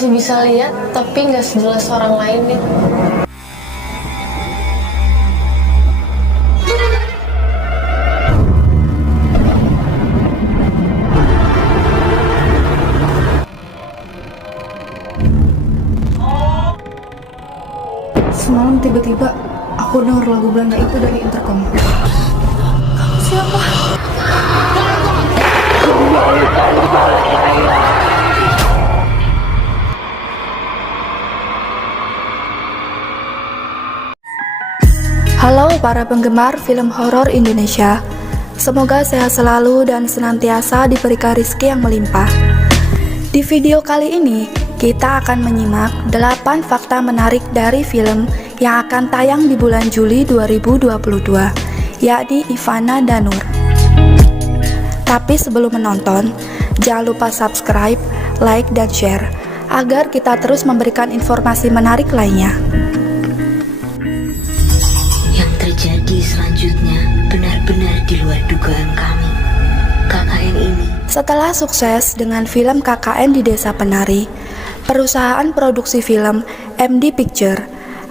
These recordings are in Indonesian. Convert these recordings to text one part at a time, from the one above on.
masih bisa lihat, tapi nggak sejelas orang lain nih. Semalam tiba-tiba aku dengar lagu Belanda itu dari intercom. Kamu siapa? Halo para penggemar film horor Indonesia. Semoga sehat selalu dan senantiasa diberikan rezeki yang melimpah. Di video kali ini, kita akan menyimak 8 fakta menarik dari film yang akan tayang di bulan Juli 2022, yakni Ivana Danur. Tapi sebelum menonton, jangan lupa subscribe, like, dan share, agar kita terus memberikan informasi menarik lainnya. Yang terjadi selanjutnya benar-benar di luar dugaan kami. KKN ini Setelah sukses dengan film KKN di Desa Penari, perusahaan produksi film MD Picture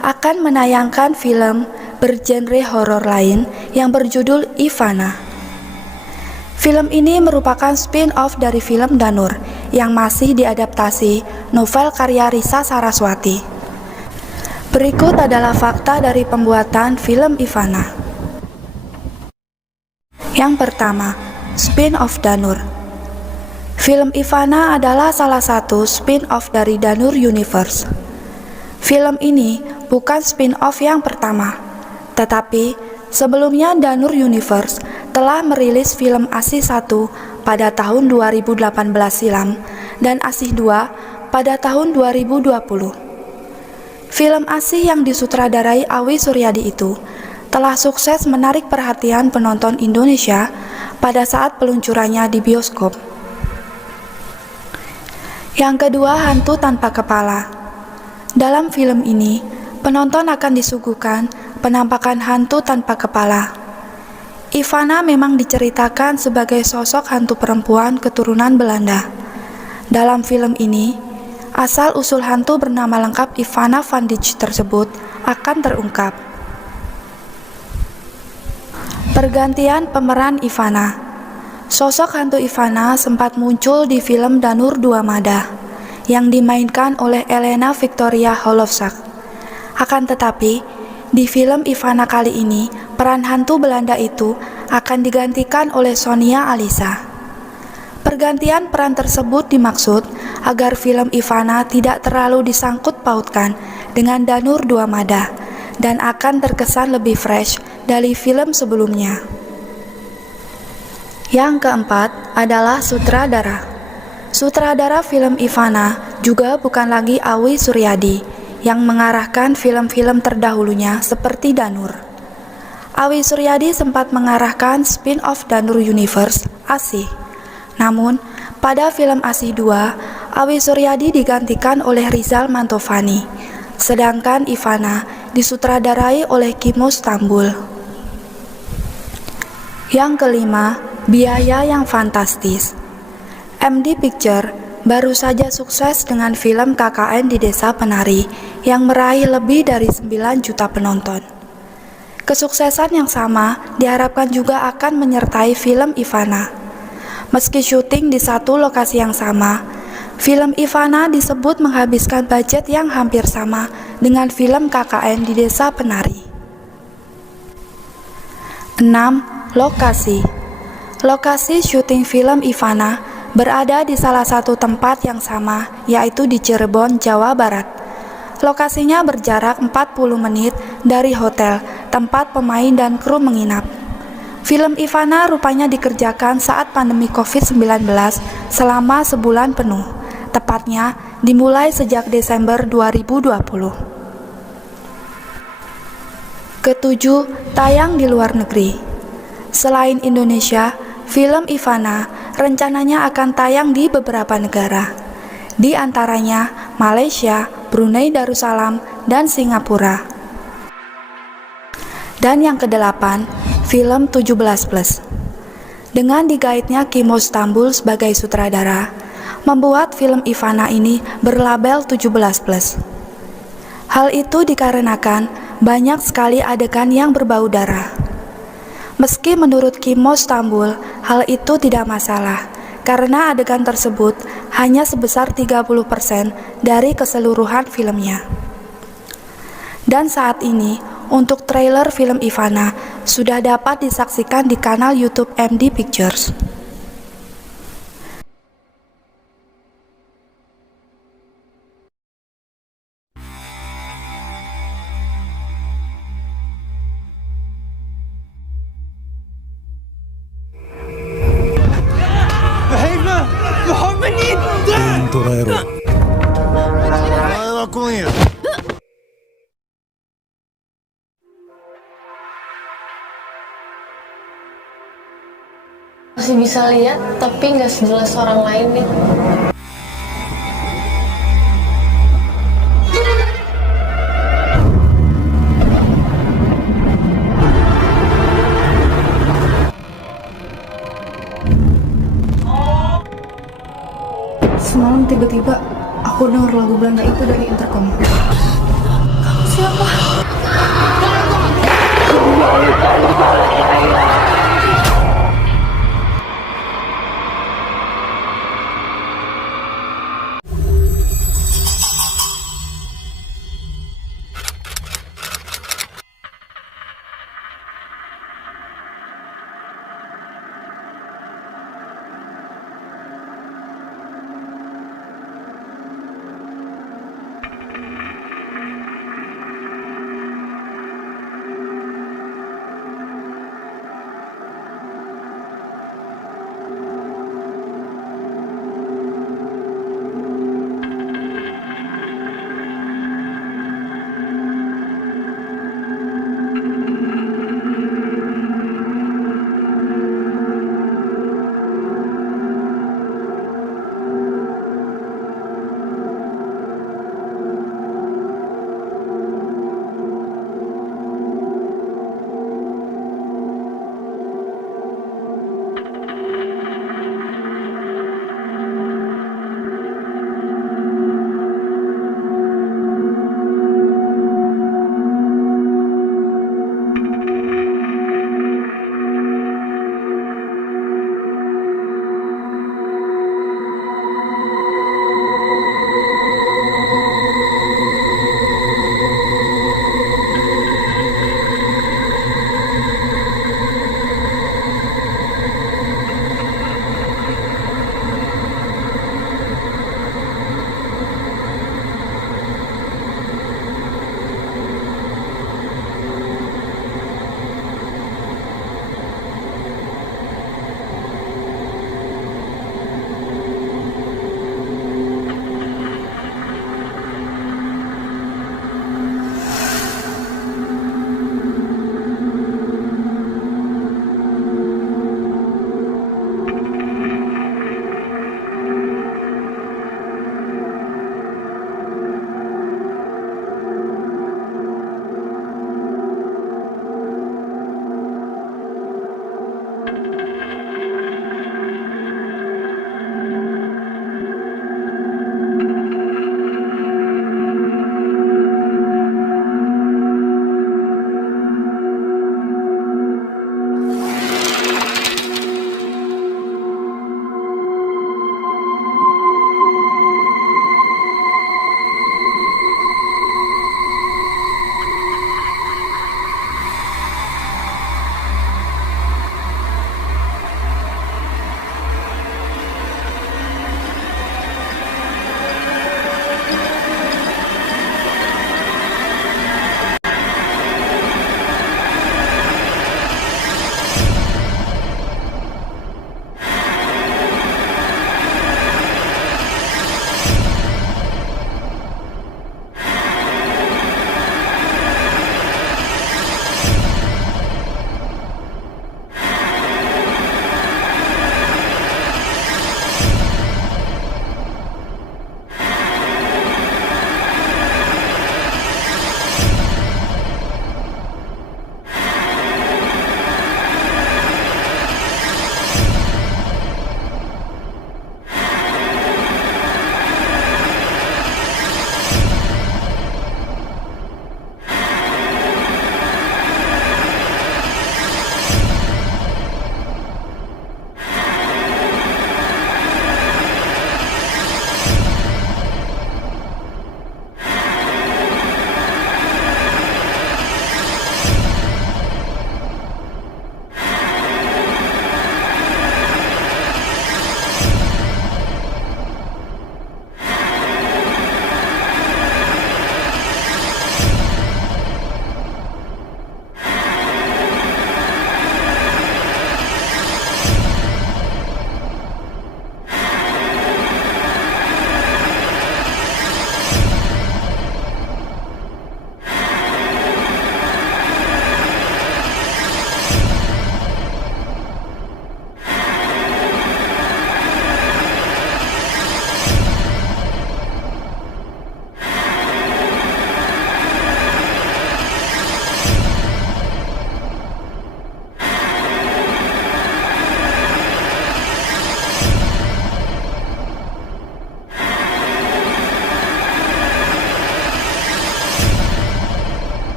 akan menayangkan film bergenre horor lain yang berjudul Ivana. Film ini merupakan spin-off dari film Danur yang masih diadaptasi novel karya Risa Saraswati. Berikut adalah fakta dari pembuatan film Ivana. Yang pertama, spin-off Danur. Film Ivana adalah salah satu spin-off dari Danur Universe. Film ini bukan spin-off yang pertama, tetapi sebelumnya Danur Universe telah merilis film Asih 1 pada tahun 2018 silam dan Asih 2 pada tahun 2020. Film Asih yang disutradarai Awi Suryadi itu telah sukses menarik perhatian penonton Indonesia pada saat peluncurannya di bioskop. Yang kedua, hantu tanpa kepala. Dalam film ini, penonton akan disuguhkan penampakan hantu tanpa kepala. Ivana memang diceritakan sebagai sosok hantu perempuan keturunan Belanda. Dalam film ini, asal-usul hantu bernama lengkap Ivana van Dijk tersebut akan terungkap. Pergantian pemeran Ivana. Sosok hantu Ivana sempat muncul di film Danur 2 Mada yang dimainkan oleh Elena Victoria Holovsak. Akan tetapi, di film Ivana kali ini, peran hantu Belanda itu akan digantikan oleh Sonia Alisa. Pergantian peran tersebut dimaksud agar film Ivana tidak terlalu disangkut pautkan dengan Danur 2 Mada dan akan terkesan lebih fresh dari film sebelumnya. Yang keempat adalah sutradara. Sutradara film Ivana juga bukan lagi Awi Suryadi yang mengarahkan film-film terdahulunya seperti Danur. Awi Suryadi sempat mengarahkan spin-off Danur Universe, Asih. Namun, pada film Asih 2, Awi Suryadi digantikan oleh Rizal Mantovani, sedangkan Ivana disutradarai oleh Kimo Stambul. Yang kelima, biaya yang fantastis. MD Picture baru saja sukses dengan film KKN di Desa Penari yang meraih lebih dari 9 juta penonton. Kesuksesan yang sama diharapkan juga akan menyertai film Ivana. Meski syuting di satu lokasi yang sama, film Ivana disebut menghabiskan budget yang hampir sama dengan film KKN di Desa Penari. 6. Lokasi. Lokasi syuting film Ivana berada di salah satu tempat yang sama, yaitu di Cirebon, Jawa Barat. Lokasinya berjarak 40 menit dari hotel tempat pemain dan kru menginap. Film Ivana rupanya dikerjakan saat pandemi COVID-19 selama sebulan penuh, tepatnya dimulai sejak Desember 2020. Ketujuh, tayang di luar negeri. Selain Indonesia, film Ivana rencananya akan tayang di beberapa negara, di antaranya Malaysia, Brunei Darussalam, dan Singapura. Dan yang kedelapan, film 17+. Dengan digaitnya Kimo Stambul sebagai sutradara, membuat film Ivana ini berlabel 17+. Hal itu dikarenakan banyak sekali adegan yang berbau darah. Meski menurut Kimo Stambul, hal itu tidak masalah, karena adegan tersebut hanya sebesar 30% dari keseluruhan filmnya. Dan saat ini, untuk trailer film Ivana sudah dapat disaksikan di kanal YouTube MD Pictures. Masih bisa lihat, tapi nggak sejelas orang lain nih. Semalam tiba-tiba aku dengar lagu Belanda itu dari intercom. Kamu siapa?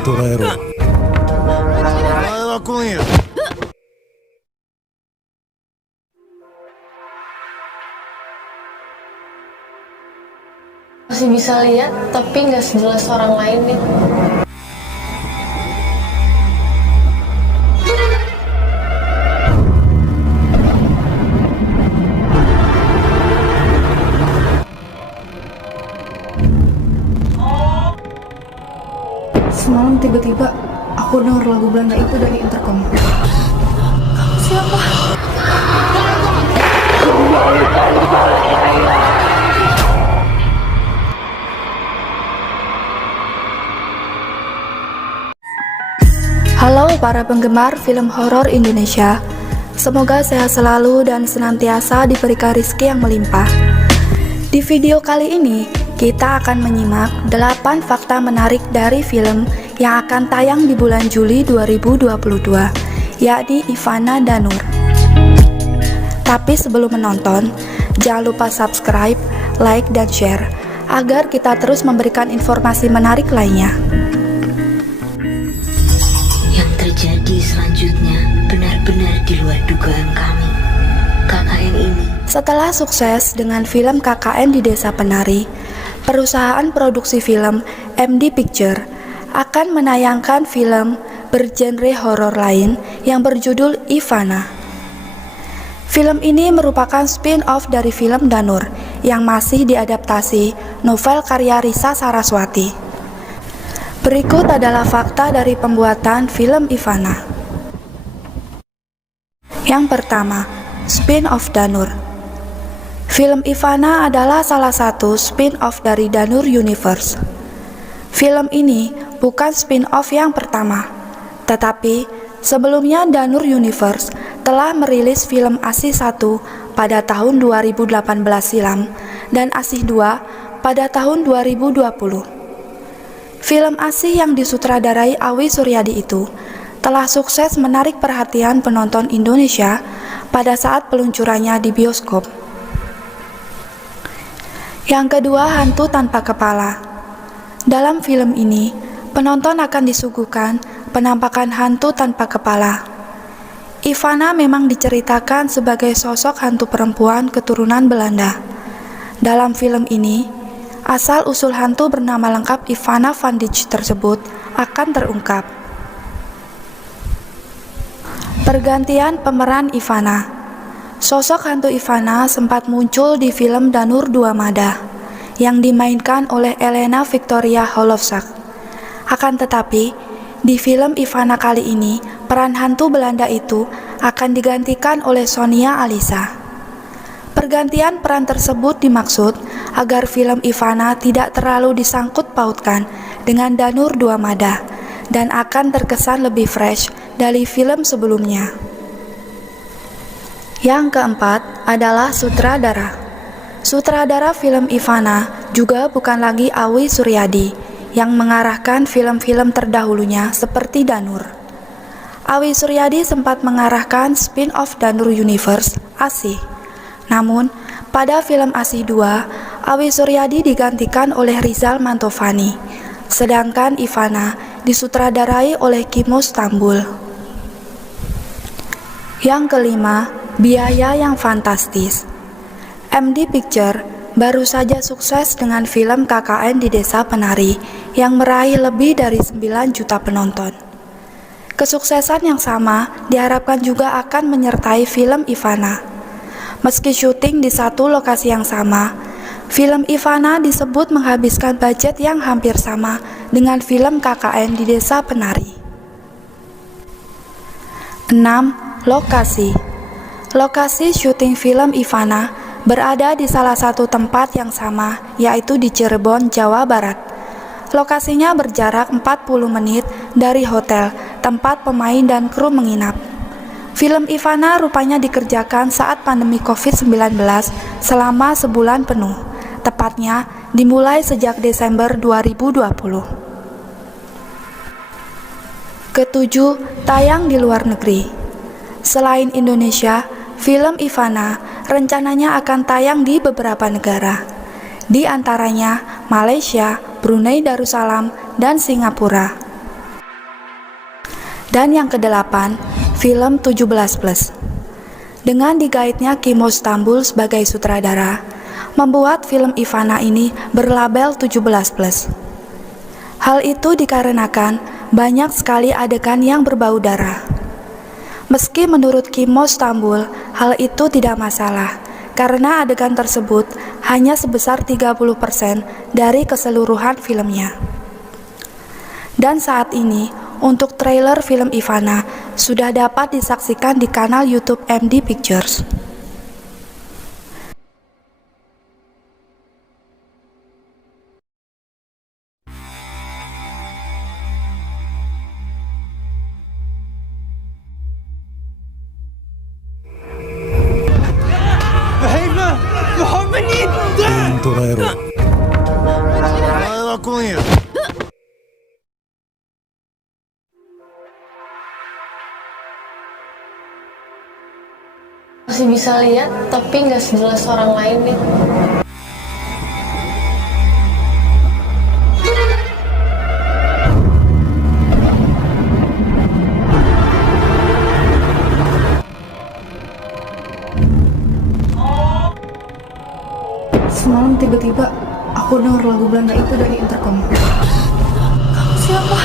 捕らえろ。お前は来んよ。Masih bisa lihat, tapi nggak sejelas orang lain nih. Semalam tiba-tiba aku dengar lagu Belanda itu dari intercom. Kamu siapa? Halo para penggemar film horor Indonesia. Semoga sehat selalu dan senantiasa diberikan rezeki yang melimpah. Di video kali ini, kita akan menyimak 8 fakta menarik dari film yang akan tayang di bulan Juli 2022, yakni Ivana Danur. Tapi sebelum menonton, jangan lupa subscribe, like, dan share, agar kita terus memberikan informasi menarik lainnya. Yang terjadi selanjutnya benar-benar di luar dugaan kami. KKN ini Setelah sukses dengan film KKN di Desa Penari, perusahaan produksi film MD Picture akan menayangkan film bergenre horor lain yang berjudul Ivana. Film ini merupakan spin-off dari film Danur yang masih diadaptasi novel karya Risa Saraswati. Berikut adalah fakta dari pembuatan film Ivana. Yang pertama, spin-off Danur. Film Ivana adalah salah satu spin-off dari Danur Universe. Film ini bukan spin-off yang pertama, tetapi sebelumnya Danur Universe telah merilis film Asih 1 pada tahun 2018 silam dan Asih 2 pada tahun 2020. Film Asih yang disutradarai Awi Suryadi itu telah sukses menarik perhatian penonton Indonesia pada saat peluncurannya di bioskop. Yang kedua, hantu tanpa kepala. Dalam film ini, penonton akan disuguhkan penampakan hantu tanpa kepala. Ivana memang diceritakan sebagai sosok hantu perempuan keturunan Belanda. Dalam film ini, asal-usul hantu bernama lengkap Ivana van Dijk tersebut akan terungkap. Pergantian pemeran Ivana. Sosok hantu Ivana sempat muncul di film Danur 2 Mada yang dimainkan oleh Elena Victoria Holovsak. Akan tetapi, di film Ivana kali ini, peran hantu Belanda itu akan digantikan oleh Sonia Alisa. Pergantian peran tersebut dimaksud agar film Ivana tidak terlalu disangkut pautkan dengan Danur 2 Mada dan akan terkesan lebih fresh dari film sebelumnya. Yang keempat adalah sutradara. Sutradara film Ivana juga bukan lagi Awi Suryadi yang mengarahkan film-film terdahulunya seperti Danur. Awi Suryadi sempat mengarahkan spin-off Danur Universe, Asih. Namun, pada film Asih 2, Awi Suryadi digantikan oleh Rizal Mantovani, sedangkan Ivana disutradarai oleh Kimo Stambul. Yang kelima, biaya yang fantastis. MD Picture baru saja sukses dengan film KKN di Desa Penari yang meraih lebih dari 9 juta penonton. Kesuksesan yang sama diharapkan juga akan menyertai film Ivana. Meski syuting di satu lokasi yang sama, film Ivana disebut menghabiskan budget yang hampir sama dengan film KKN di Desa Penari. 6. Lokasi. Lokasi syuting film Ivana berada di salah satu tempat yang sama, yaitu di Cirebon, Jawa Barat. Lokasinya berjarak 40 menit dari hotel tempat pemain dan kru menginap. Film Ivana rupanya dikerjakan saat pandemi COVID-19 selama sebulan penuh, tepatnya dimulai sejak Desember 2020. Ketujuh, tayang di luar negeri. Selain Indonesia, film Ivana rencananya akan tayang di beberapa negara, di antaranya Malaysia, Brunei Darussalam, dan Singapura. Dan yang kedelapan, film 17+. Dengan digaitnya Kimo Stambul sebagai sutradara, membuat film Ivana ini berlabel 17+. Hal itu dikarenakan banyak sekali adegan yang berbau darah. Meski menurut Kimo Stambul, hal itu tidak masalah, karena adegan tersebut hanya sebesar 30% dari keseluruhan filmnya. Dan saat ini, untuk trailer film Ivana sudah dapat disaksikan di kanal YouTube MD Pictures. Vai lá com ele. Masih bisa lihat, tapi nggak sejelas orang lain nih. Semalam tiba-tiba aku dengar lagu Belanda itu dari intercom. Siapa?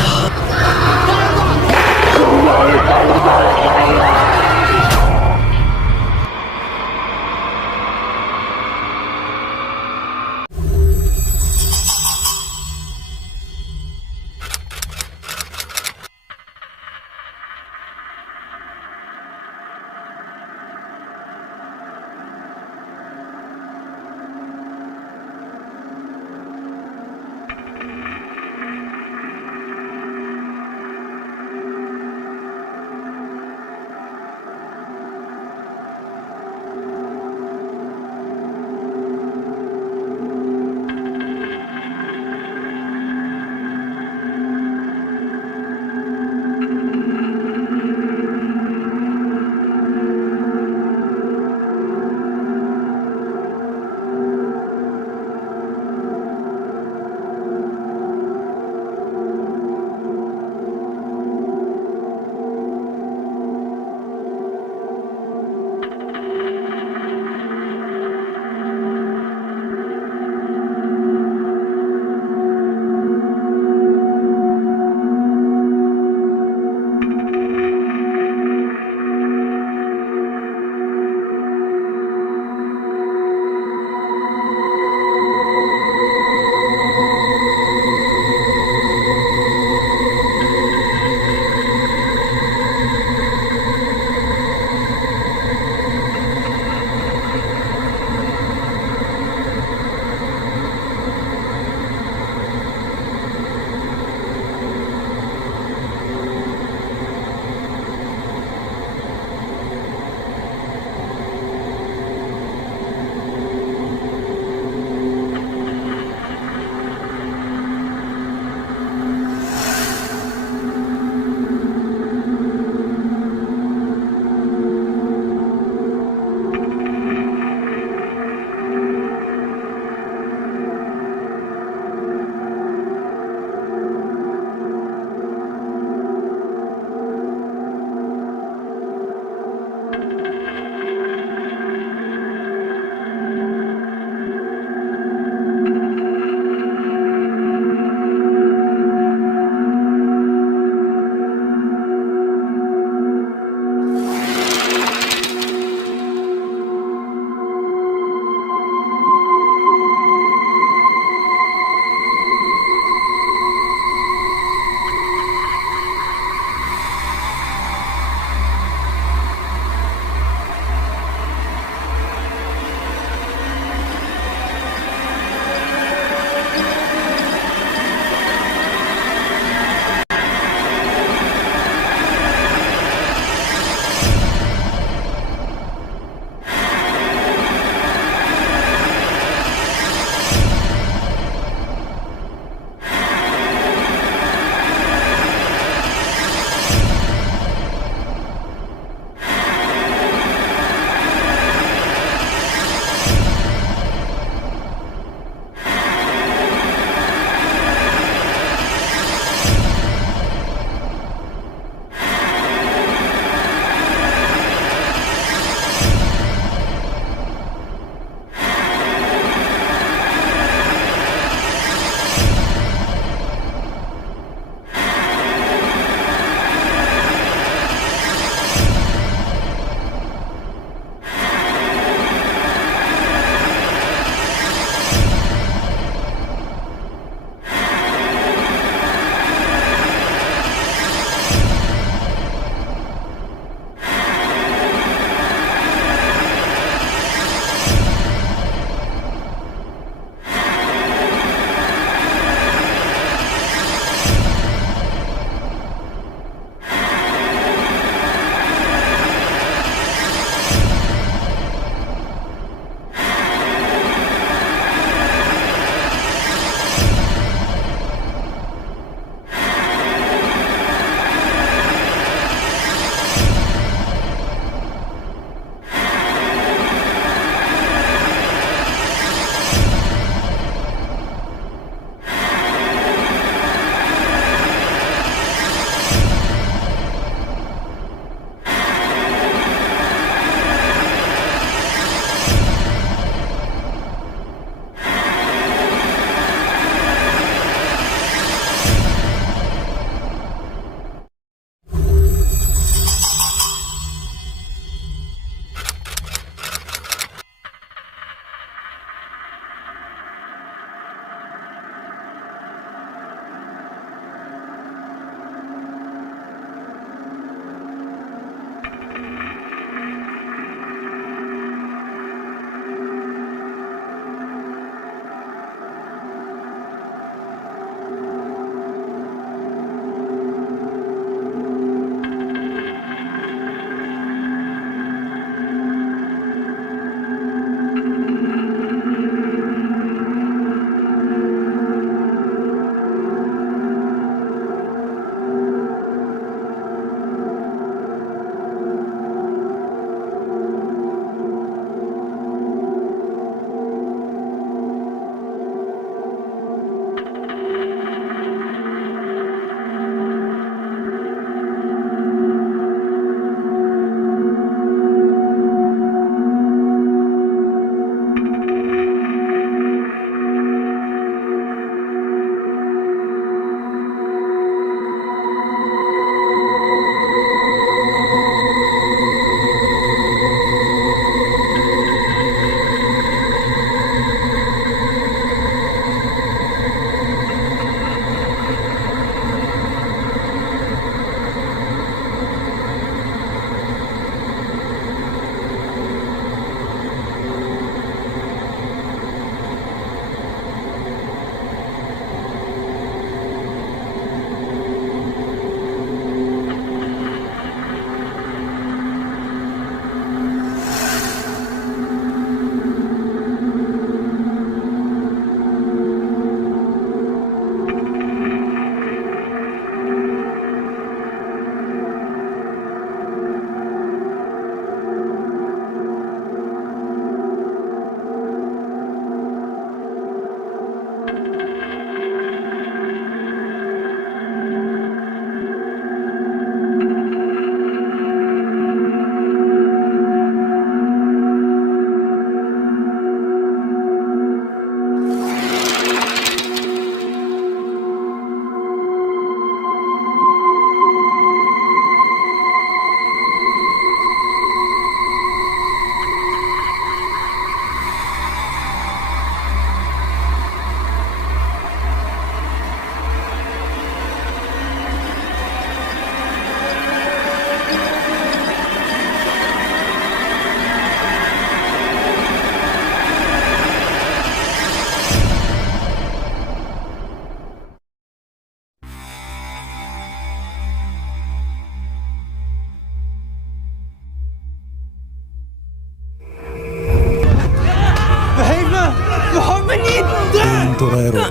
غيره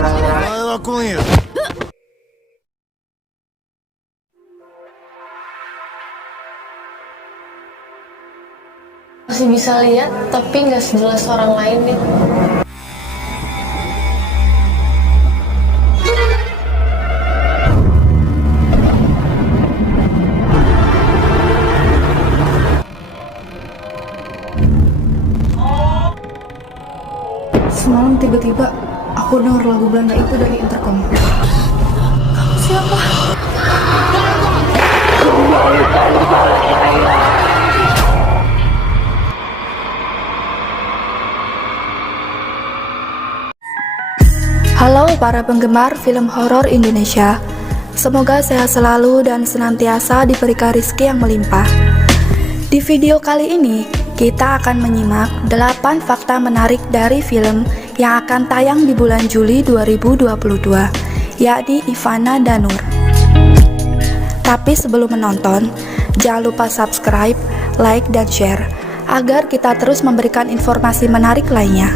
أنا أكون هنا. Masih bisa lihat, tapi nggak sejelas orang lain nih. Semalam tiba-tiba aku dengar lagu Belanda itu dari intercom. Kamu siapa? Halo para penggemar film horor Indonesia. Semoga sehat selalu dan senantiasa diberikan rezeki yang melimpah. Di video kali ini, kita akan menyimak 8 fakta menarik dari film yang akan tayang di bulan Juli 2022, yakni Ivana Danur. Tapi sebelum menonton, jangan lupa subscribe, like, dan share, agar kita terus memberikan informasi menarik lainnya.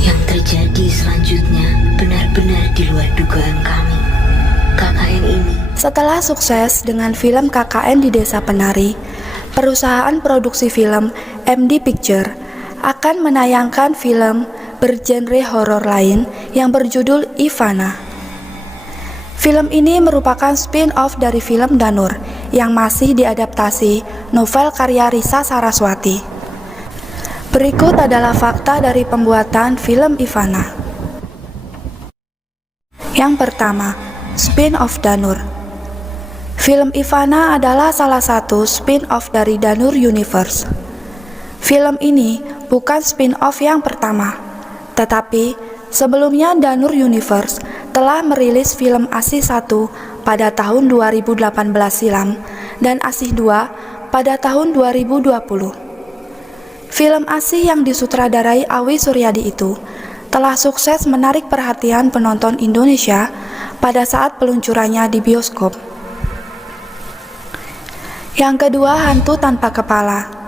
Yang terjadi selanjutnya benar-benar di luar dugaan kami. KKN ini Setelah sukses dengan film KKN di Desa Penari, perusahaan produksi film MD Picture akan menayangkan film bergenre horor lain yang berjudul Ivana. Film ini merupakan spin-off dari film Danur yang masih diadaptasi novel karya Risa Saraswati. Berikut adalah fakta dari pembuatan film Ivana. Yang pertama, spin-off Danur. Film Ivana adalah salah satu spin-off dari Danur Universe. Film ini bukan spin-off yang pertama, tetapi sebelumnya Danur Universe telah merilis film Asih 1 pada tahun 2018 silam dan Asih 2 pada tahun 2020. Film Asih yang disutradarai Awi Suryadi itu telah sukses menarik perhatian penonton Indonesia pada saat peluncurannya di bioskop. Yang kedua, Hantu Tanpa Kepala.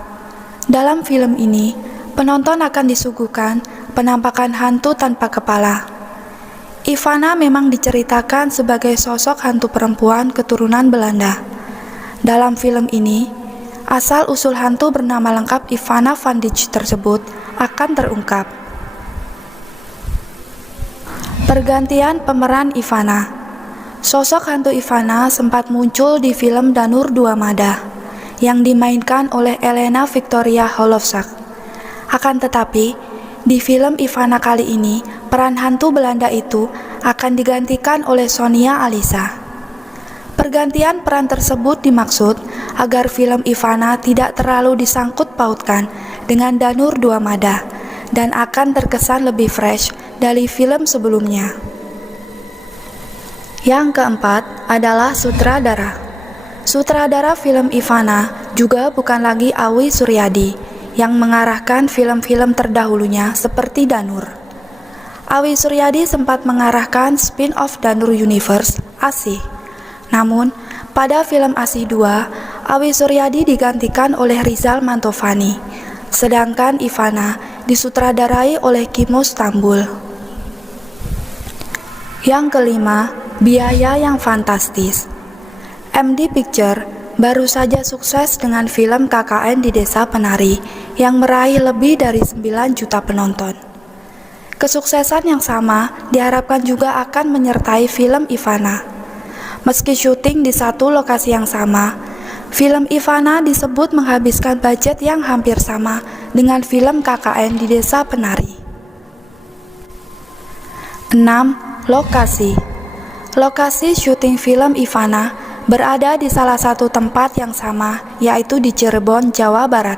Dalam film ini, penonton akan disuguhkan penampakan hantu tanpa kepala. Ivana memang diceritakan sebagai sosok hantu perempuan keturunan Belanda. Dalam film ini, asal-usul hantu bernama lengkap Ivana van Dijk tersebut akan terungkap. Pergantian pemeran Ivana. Sosok hantu Ivana sempat muncul di film Danur 2 Mada yang dimainkan oleh Elena Victoria Holovsak. Akan tetapi, di film Ivana kali ini, peran hantu Belanda itu akan digantikan oleh Sonia Alisa. Pergantian peran tersebut dimaksud agar film Ivana tidak terlalu disangkut pautkan dengan Danur 2 Mada dan akan terkesan lebih fresh dari film sebelumnya. Yang keempat adalah sutradara. Sutradara film Ivana juga bukan lagi Awi Suryadi yang mengarahkan film-film terdahulunya seperti Danur. Awi Suryadi sempat mengarahkan spin-off Danur Universe, Asih. Namun, pada film Asih 2, Awi Suryadi digantikan oleh Rizal Mantovani, sedangkan Ivana disutradarai oleh Kimo Stambul. Yang kelima, biaya yang fantastis. MD Picture baru saja sukses dengan film KKN di Desa Penari yang meraih lebih dari 9 juta penonton. Kesuksesan yang sama diharapkan juga akan menyertai film Ivana. Meski syuting di satu lokasi yang sama, film Ivana disebut menghabiskan budget yang hampir sama dengan film KKN di Desa Penari. 6. Lokasi. Lokasi syuting film Ivana berada di salah satu tempat yang sama, yaitu di Cirebon, Jawa Barat.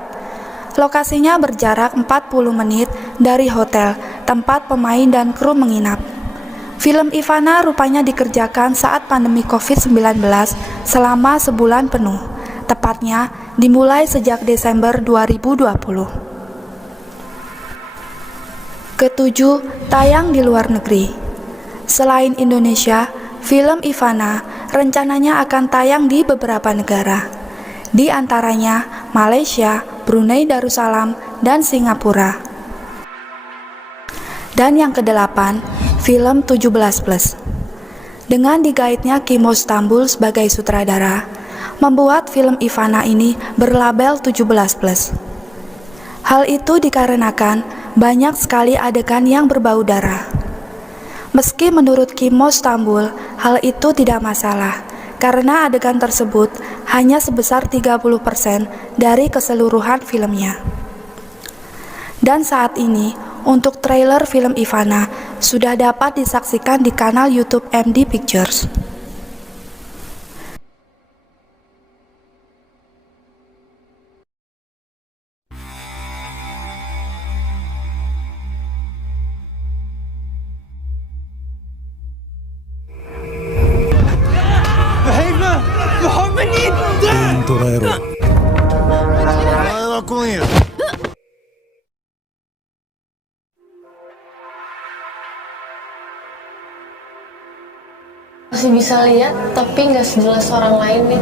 Lokasinya berjarak 40 menit dari hotel tempat pemain dan kru menginap. Film Ivana rupanya dikerjakan saat pandemi COVID-19 selama sebulan penuh, tepatnya dimulai sejak Desember 2020. Ketujuh, tayang di luar negeri. Selain Indonesia, film Ivana rencananya akan tayang di beberapa negara, di antaranya Malaysia, Brunei Darussalam, dan Singapura. Dan yang kedelapan, film 17+. Dengan digaitnya Kimo Stambul sebagai sutradara, membuat film Ivana ini berlabel 17+. Hal itu dikarenakan banyak sekali adegan yang berbau darah. Meski menurut Kimo Stambul, hal itu tidak masalah, karena adegan tersebut hanya sebesar 30% dari keseluruhan filmnya. Dan saat ini, untuk trailer film Ivana sudah dapat disaksikan di kanal YouTube MD Pictures. Vai lá com ele. Masih bisa lihat, tapi nggak sejelas orang lain nih.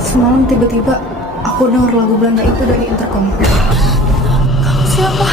Semalam tiba-tiba aku dengar lagu Belanda itu dari intercom. Siapa?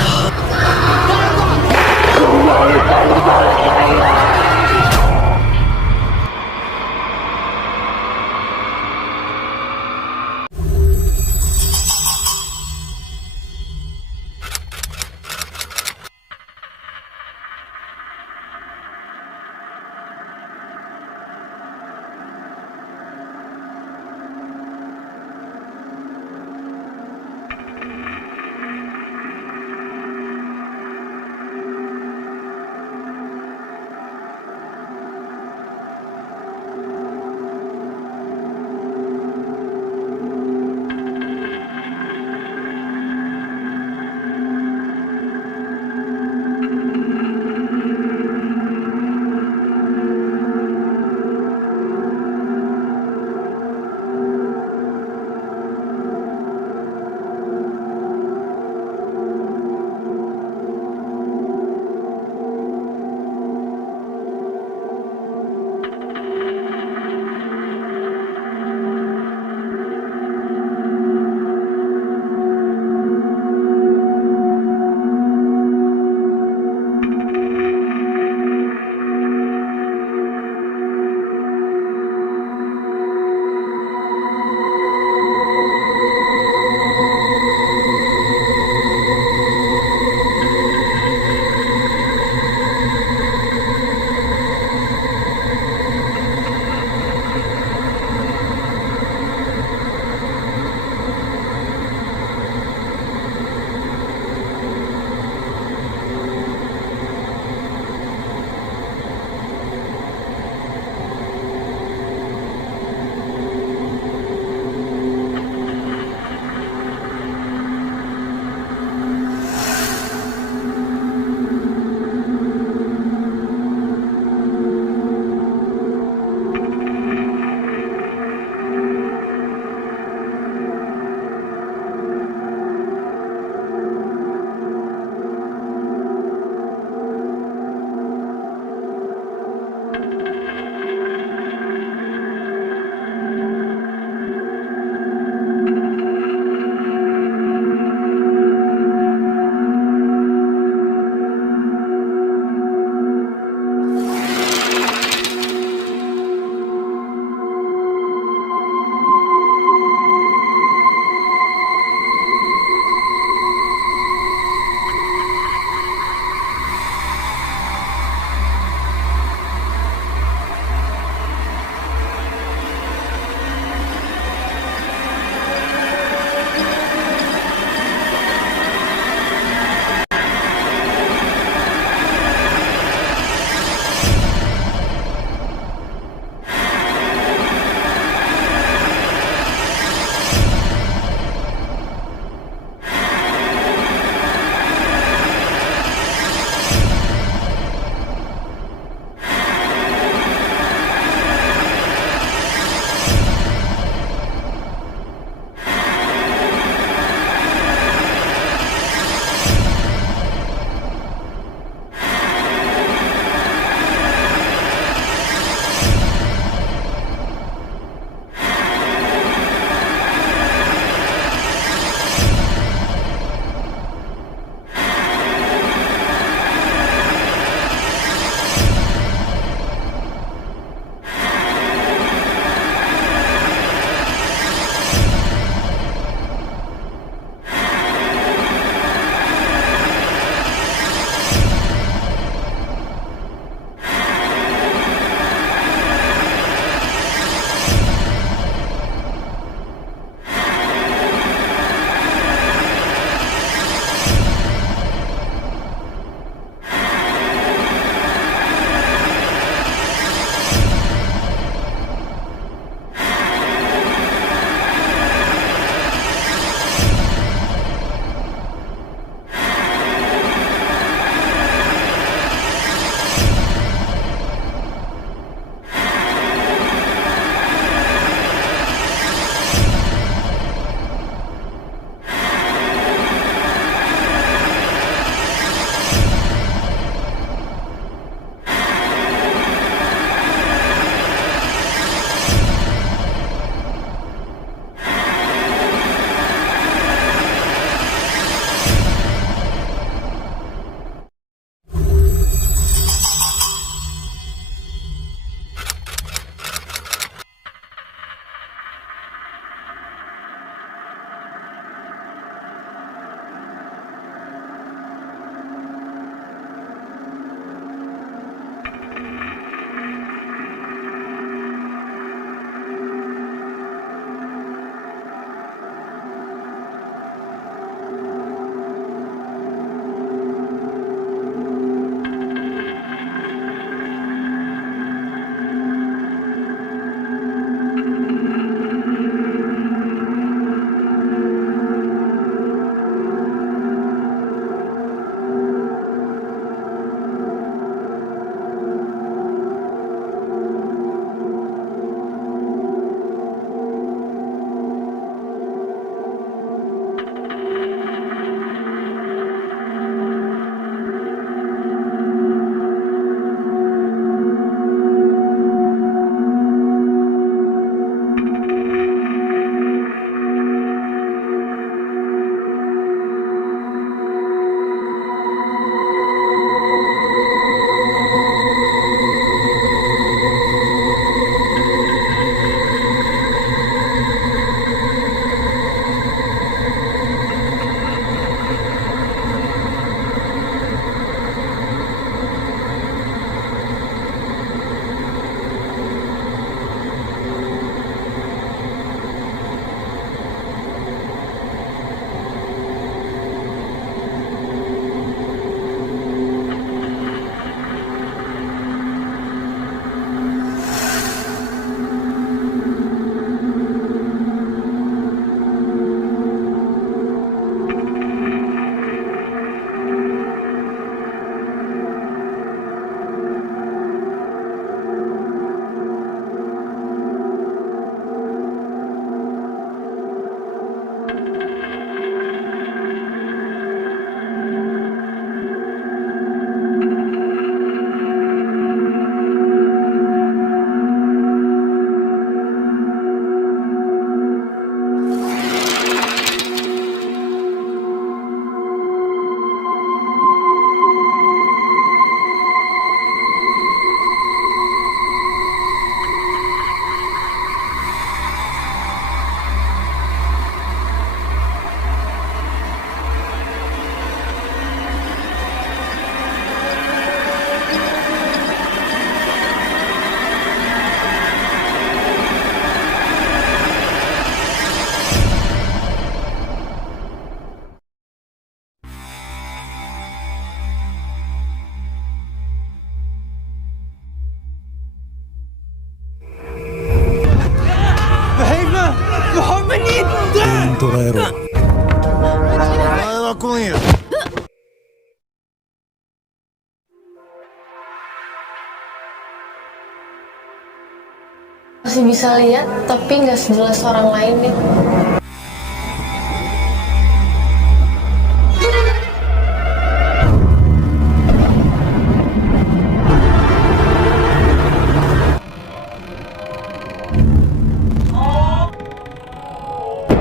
Masih bisa lihat, tapi nggak sejelas orang lain nih.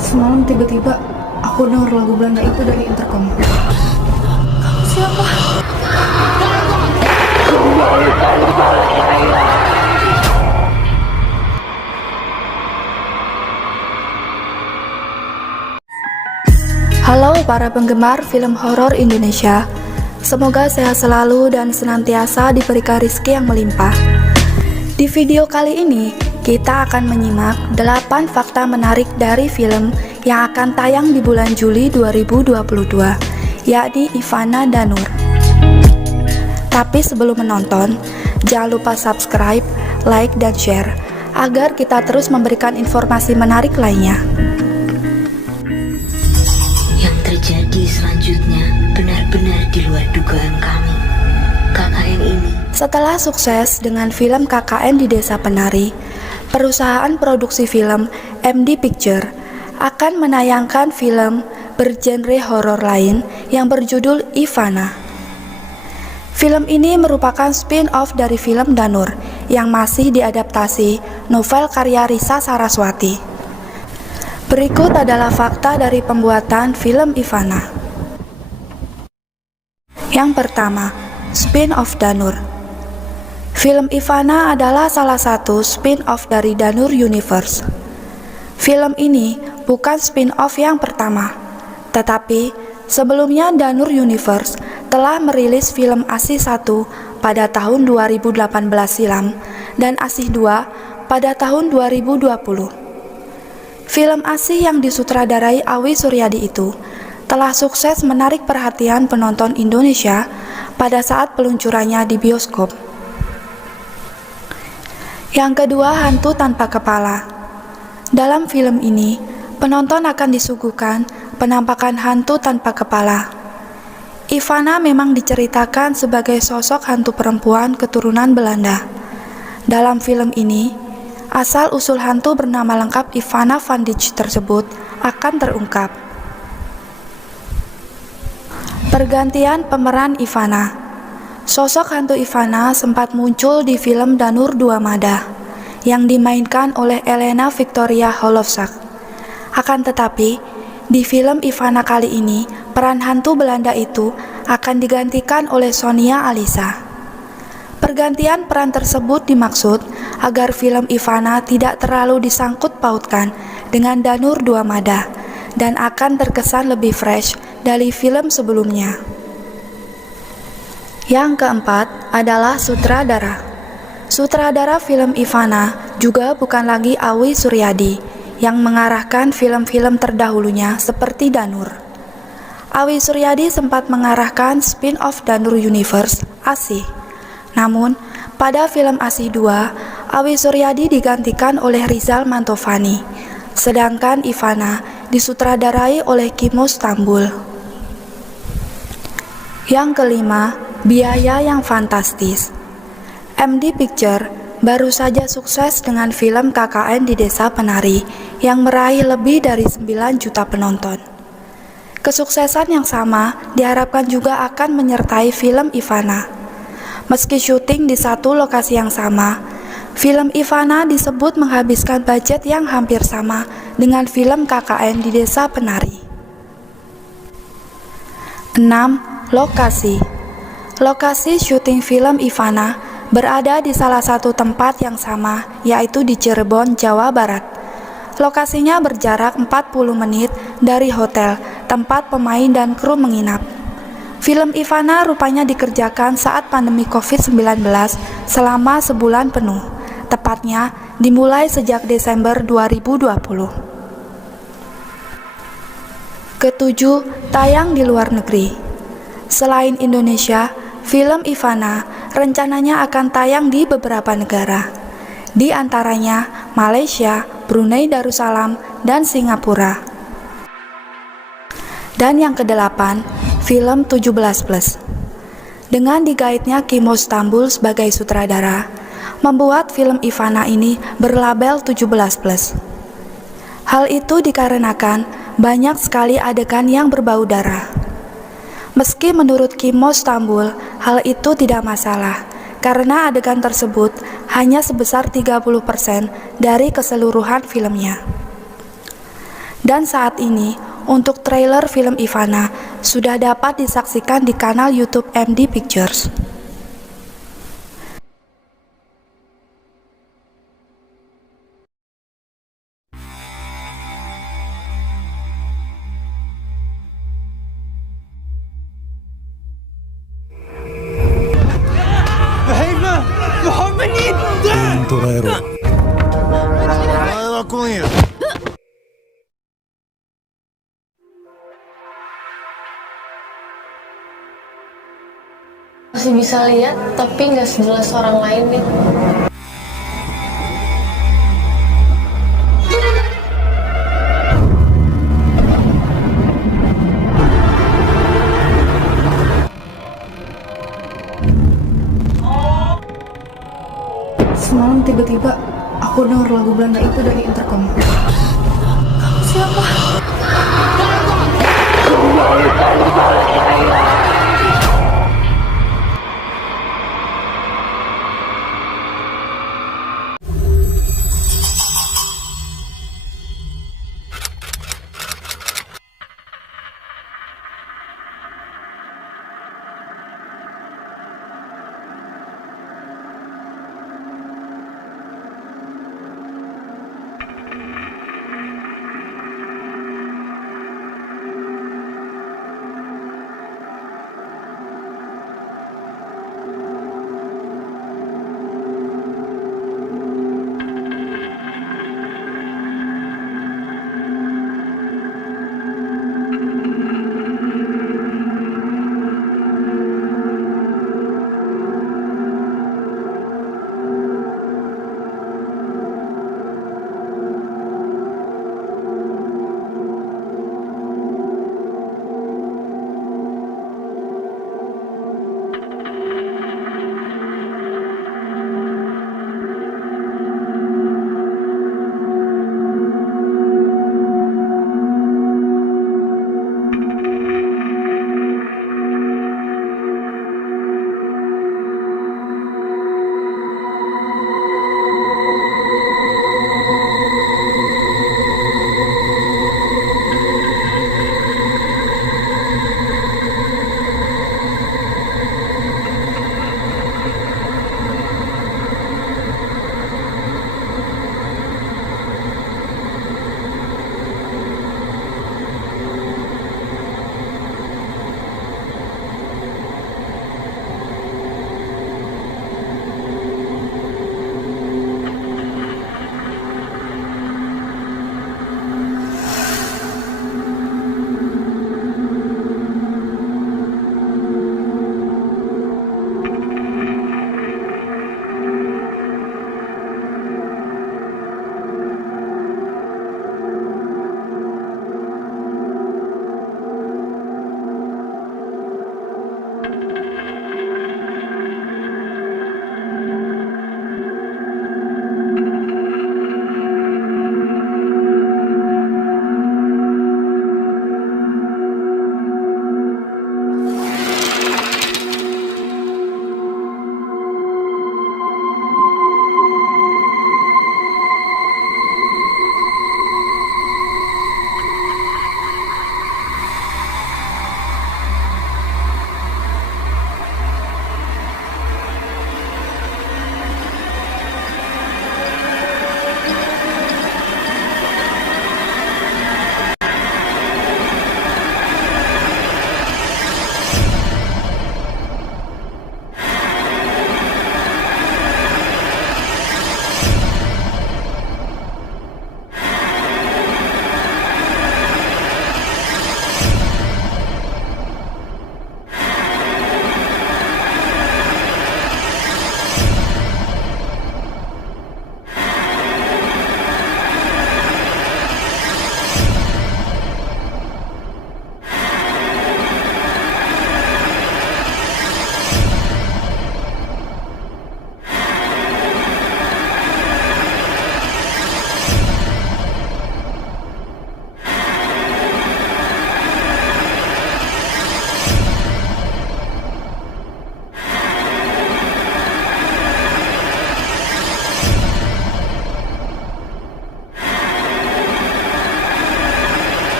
Semalam tiba-tiba aku dengar lagu Belanda itu dari intercom. Siapa? Halo para penggemar film horor Indonesia. Semoga sehat selalu dan senantiasa diberikan rezeki yang melimpah. Di video kali ini, kita akan menyimak 8 fakta menarik dari film yang akan tayang di bulan Juli 2022, yakni Ivana Danur. Tapi sebelum menonton, jangan lupa subscribe, like, dan share, agar kita terus memberikan informasi menarik lainnya. Yang terjadi selanjutnya benar-benar di luar dugaan kami. KKN ini Setelah sukses dengan film KKN di Desa Penari, perusahaan produksi film MD Picture akan menayangkan film bergenre horor lain yang berjudul Ivana. Film ini merupakan spin-off dari film Danur yang masih diadaptasi novel karya Risa Saraswati. Berikut adalah fakta dari pembuatan film Ivana. Yang pertama, spin-off Danur. Film Ivana adalah salah satu spin-off dari Danur Universe. Film ini bukan spin-off yang pertama, tetapi sebelumnya Danur Universe telah merilis film Asih 1 pada tahun 2018 silam dan Asih 2 pada tahun 2020. Film Asih yang disutradarai Awi Suryadi itu telah sukses menarik perhatian penonton Indonesia pada saat peluncurannya di bioskop. Yang kedua, Hantu Tanpa Kepala. Dalam film ini, penonton akan disuguhkan penampakan hantu tanpa kepala. Ivana memang diceritakan sebagai sosok hantu perempuan keturunan Belanda. Dalam film ini, asal-usul hantu bernama lengkap Ivana van Dijk tersebut akan terungkap. Pergantian pemeran Ivana. Sosok hantu Ivana sempat muncul di film Danur 2 Mada yang dimainkan oleh Elena Victoria Holovsak. Akan tetapi, di film Ivana kali ini, peran hantu Belanda itu akan digantikan oleh Sonia Alisa. Pergantian peran tersebut dimaksud agar film Ivana tidak terlalu disangkut pautkan dengan Danur 2 Mada dan akan terkesan lebih fresh dari film sebelumnya. Yang keempat adalah sutradara. Sutradara film Ivana juga bukan lagi Awi Suryadi yang mengarahkan film-film terdahulunya seperti Danur. Awi Suryadi sempat mengarahkan spin-off Danur Universe, Asih. Namun, pada film Asih 2, Awi Suryadi digantikan oleh Rizal Mantovani, sedangkan Ivana disutradarai oleh Kimo Stambul. Yang kelima, biaya yang fantastis. MD Picture baru saja sukses dengan film KKN di Desa Penari yang meraih lebih dari 9 juta penonton. Kesuksesan yang sama diharapkan juga akan menyertai film Ivana. Meski syuting di satu lokasi yang sama, film Ivana disebut menghabiskan budget yang hampir sama dengan film KKN di Desa Penari. 6. Lokasi. Lokasi syuting film Ivana berada di salah satu tempat yang sama, yaitu di Cirebon, Jawa Barat. Lokasinya berjarak 40 menit dari hotel tempat pemain dan kru menginap. Film Ivana rupanya dikerjakan saat pandemi COVID-19 selama sebulan penuh, tepatnya dimulai sejak Desember 2020. Ketujuh, tayang di luar negeri. Selain Indonesia, film Ivana rencananya akan tayang di beberapa negara, di antaranya Malaysia, Brunei Darussalam, dan Singapura. Dan yang kedelapan, film 17+. Dengan digaitnya Kimo Stambul sebagai sutradara, membuat film Ivana ini berlabel 17+. Hal itu dikarenakan banyak sekali adegan yang berbau darah. Meski menurut Kimo Stambul, hal itu tidak masalah, karena adegan tersebut hanya sebesar 30% dari keseluruhan filmnya. Dan saat ini, untuk trailer film Ivana sudah dapat disaksikan di kanal YouTube MD Pictures. Fala com ele. Masih bisa lihat, tapi nggak sejelas orang lain nih. Semalam tiba-tiba aku denger lagu Belanda itu dari intercom. Siapa?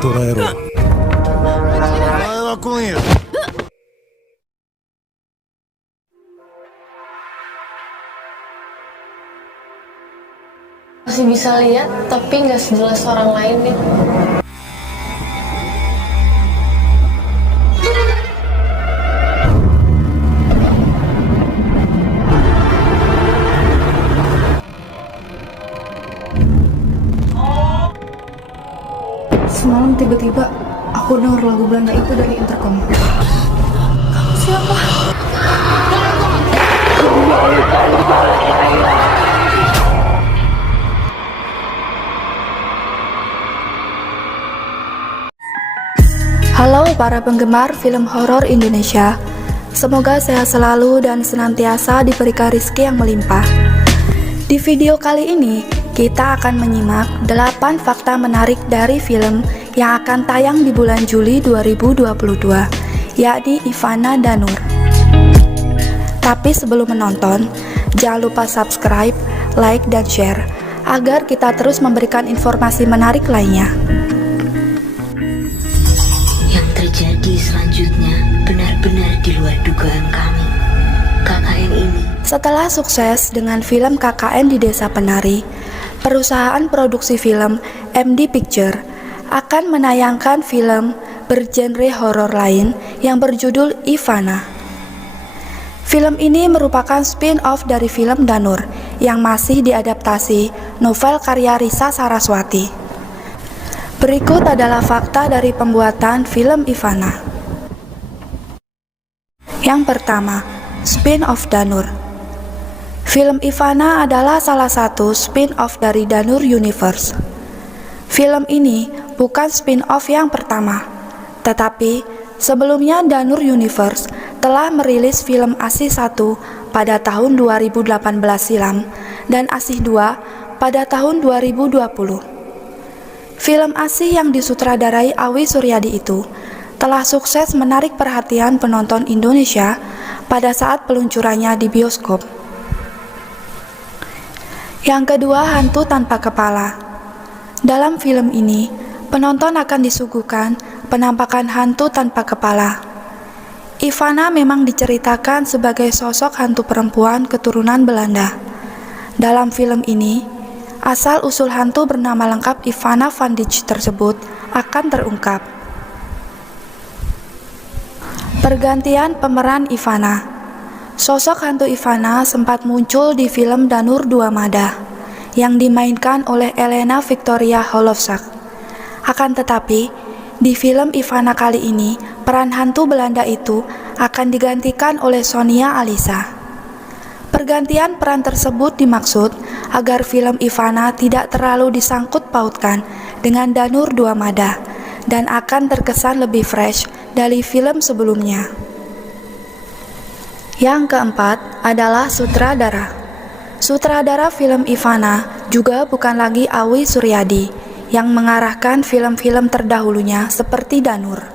捕らえろ。お前は来んよ。Masih bisa lihat, tapi nggak sejelas orang lain nih. Semalam tiba-tiba aku denger lagu Belanda itu dari intercom. Halo para penggemar film horor Indonesia. Semoga sehat selalu dan senantiasa diberikan rezeki yang melimpah. Di video kali ini, kita akan menyimak 8 fakta menarik dari film yang akan tayang di bulan Juli 2022, yakni Ivana Danur. Tapi sebelum menonton, jangan lupa subscribe, like, dan share, agar kita terus memberikan informasi menarik lainnya. Yang terjadi selanjutnya benar-benar di luar dugaan kami. KKN ini Setelah sukses dengan film KKN di Desa Penari, perusahaan produksi film MD Picture akan menayangkan film bergenre horor lain yang berjudul Ivana. Film ini merupakan spin-off dari film Danur yang masih diadaptasi novel karya Risa Saraswati. Berikut adalah fakta dari pembuatan film Ivana. Yang pertama, spin-off Danur. Film Ivana adalah salah satu spin-off dari Danur Universe. Film ini bukan spin-off yang pertama, tetapi sebelumnya Danur Universe telah merilis film Asih 1 pada tahun 2018 silam dan Asih 2 pada tahun 2020. Film Asih yang disutradarai Awi Suryadi itu telah sukses menarik perhatian penonton Indonesia pada saat peluncurannya di bioskop. Yang kedua, Hantu Tanpa Kepala. Dalam film ini, penonton akan disuguhkan penampakan hantu tanpa kepala. Ivana memang diceritakan sebagai sosok hantu perempuan keturunan Belanda. Dalam film ini, asal-usul hantu bernama lengkap Ivana van Dijk tersebut akan terungkap. Pergantian pemeran Ivana. Sosok hantu Ivana sempat muncul di film Danur Dua Mada yang dimainkan oleh Elena Victoria Holovsak. Akan tetapi, di film Ivana kali ini, peran hantu Belanda itu akan digantikan oleh Sonia Alisa. Pergantian peran tersebut dimaksud agar film Ivana tidak terlalu disangkut pautkan dengan Danur Dua Mada dan akan terkesan lebih fresh dari film sebelumnya. Yang keempat adalah sutradara. Sutradara film Ivana juga bukan lagi Awi Suryadi yang mengarahkan film-film terdahulunya seperti Danur.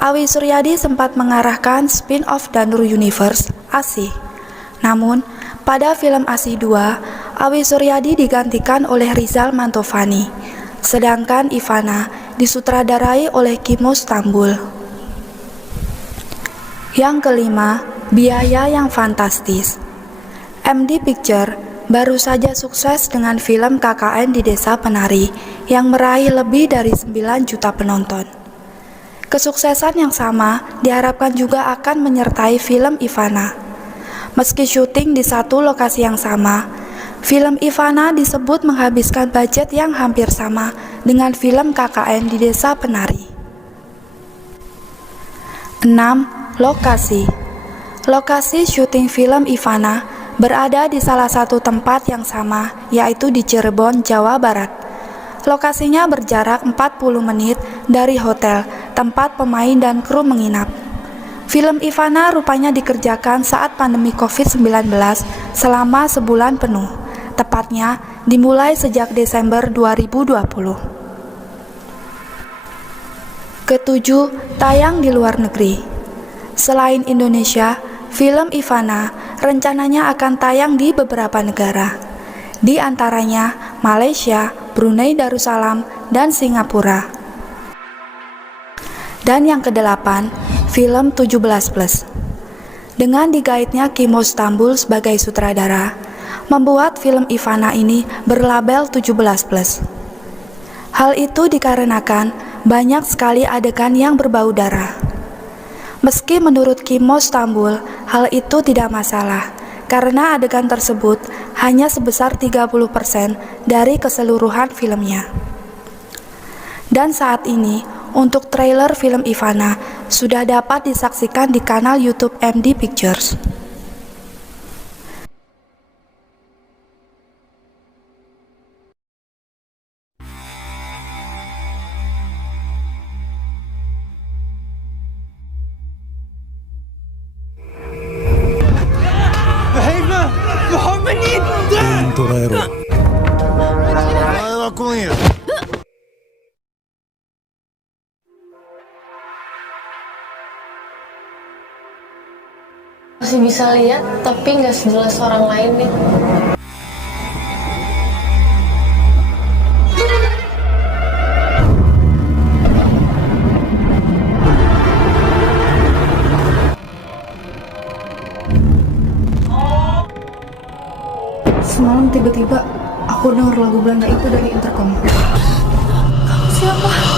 Awi Suryadi sempat mengarahkan spin-off Danur Universe, Asih. Namun, pada film Asih 2, Awi Suryadi digantikan oleh Rizal Mantovani, sedangkan Ivana disutradarai oleh Kimo Stambul. Yang kelima, biaya yang fantastis. MD Picture baru saja sukses dengan film KKN di Desa Penari yang meraih lebih dari 9 juta penonton. Kesuksesan yang sama diharapkan juga akan menyertai film Ivana. Meski syuting di satu lokasi yang sama, film Ivana disebut menghabiskan budget yang hampir sama dengan film KKN di Desa Penari. 6. Lokasi. Lokasi syuting film Ivana berada di salah satu tempat yang sama, yaitu di Cirebon, Jawa Barat. Lokasinya berjarak 40 menit dari hotel tempat pemain dan kru menginap. Film Ivana rupanya dikerjakan saat pandemi COVID-19 selama sebulan penuh, tepatnya dimulai sejak Desember 2020. Ketujuh, tayang di luar negeri. Selain Indonesia, film Ivana rencananya akan tayang di beberapa negara, di antaranya Malaysia, Brunei Darussalam, dan Singapura. Dan yang kedelapan, film 17+. Dengan digaitnya Kimo Stambul sebagai sutradara, membuat film Ivana ini berlabel 17+. Hal itu dikarenakan banyak sekali adegan yang berbau darah. Meski menurut Kimo Stambul, hal itu tidak masalah, karena adegan tersebut hanya sebesar 30% dari keseluruhan filmnya. Dan saat ini, untuk trailer film Ivana sudah dapat disaksikan di kanal YouTube MD Pictures. com isso. Masih bisa lihat, tapi nggak sejelas orang lain nih. Semalam tiba-tiba aku denger lagu Belanda itu dari intercom. Siapa?